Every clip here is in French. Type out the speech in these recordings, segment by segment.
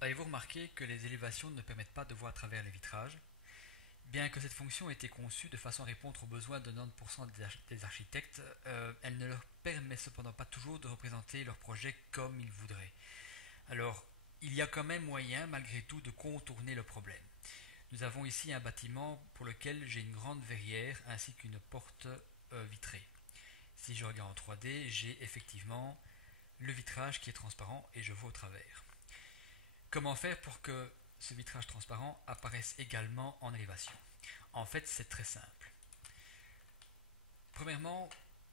Avez-vous remarqué que les élévations ne permettent pas de voir à travers les vitrages? Bien que cette fonction ait été conçue de façon à répondre aux besoins de 90% des architectes, elle ne leur permet cependant pas toujours de représenter leur projet comme ils voudraient. Alors, il y a quand même moyen, malgré tout, de contourner le problème. Nous avons ici un bâtiment pour lequel j'ai une grande verrière ainsi qu'une porte vitrée. Si je regarde en 3D, j'ai effectivement le vitrage qui est transparent et je vois au travers. Comment faire pour que ce vitrage transparent apparaisse également en élévation? En fait, c'est très simple. Premièrement,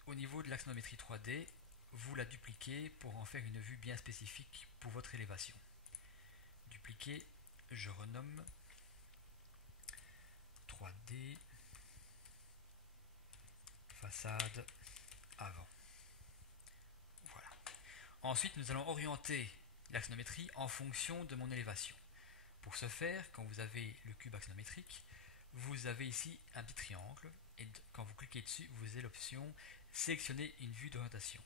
au niveau de l'axonométrie 3D, vous la dupliquez pour en faire une vue bien spécifique pour votre élévation. Dupliquer, je renomme 3D façade avant. Voilà. Ensuite, nous allons orienter l'axonométrie en fonction de mon élévation. Pour ce faire, quand vous avez le cube axonométrique, vous avez ici un petit triangle et quand vous cliquez dessus, vous avez l'option sélectionner une vue d'orientation.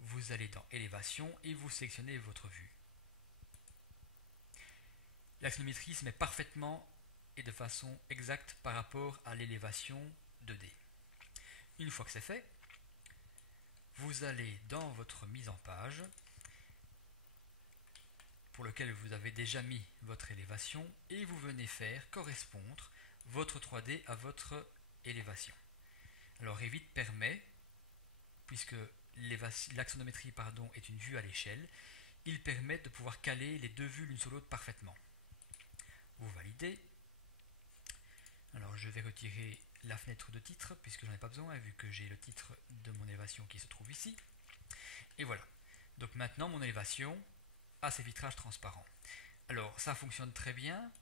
Vous allez dans élévation et vous sélectionnez votre vue. L'axonométrie se met parfaitement et de façon exacte par rapport à l'élévation 2D. Une fois que c'est fait, vous allez dans votre mise en page pour lequel vous avez déjà mis votre élévation et vous venez faire correspondre votre 3D à votre élévation. Alors Revit permet, puisque l'axonométrie est une vue à l'échelle, il permet de pouvoir caler les deux vues l'une sur l'autre parfaitement. Vous validez. Alors je vais retirer la fenêtre de titre puisque j'en ai pas besoin vu que j'ai le titre de mon élévation qui se trouve ici. Et voilà. Donc maintenant mon élévation a ses vitrages transparents. Alors ça fonctionne très bien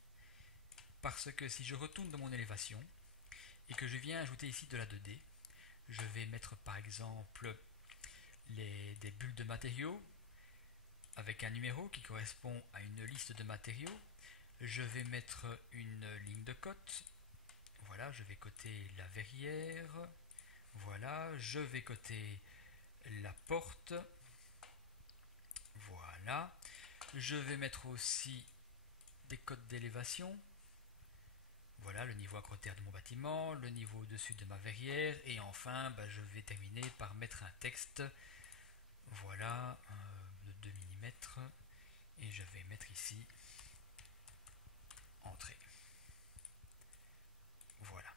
parce que si je retourne dans mon élévation et que je viens ajouter ici de la 2D, je vais mettre par exemple des bulles de matériaux avec un numéro qui correspond à une liste de matériaux. Je vais mettre une ligne de cote. Voilà, je vais coter la verrière. Voilà, je vais coter la porte. Voilà. Je vais mettre aussi des cotes d'élévation. Voilà le niveau acrotaire de mon bâtiment, le niveau au-dessus de ma verrière. Et enfin, je vais terminer par mettre un texte. Voilà, de 2 mm. Et je vais mettre ici entrée. Voilà.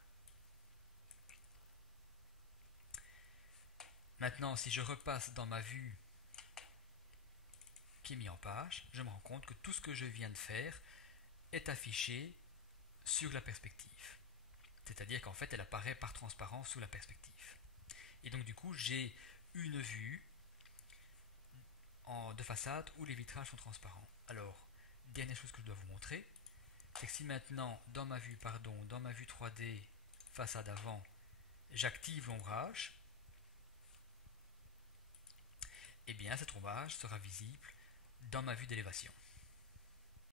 Maintenant, si je repasse dans ma vue qui est mise en page, je me rends compte que tout ce que je viens de faire est affiché sur la perspective. C'est-à-dire qu'en fait, elle apparaît par transparence sous la perspective. Et donc, du coup, j'ai une vue de façade où les vitrages sont transparents. Alors, dernière chose que je dois vous montrer, c'est que si maintenant, dans ma vue 3D façade avant, j'active l'ombrage, eh bien cet ombrage sera visible dans ma vue d'élévation.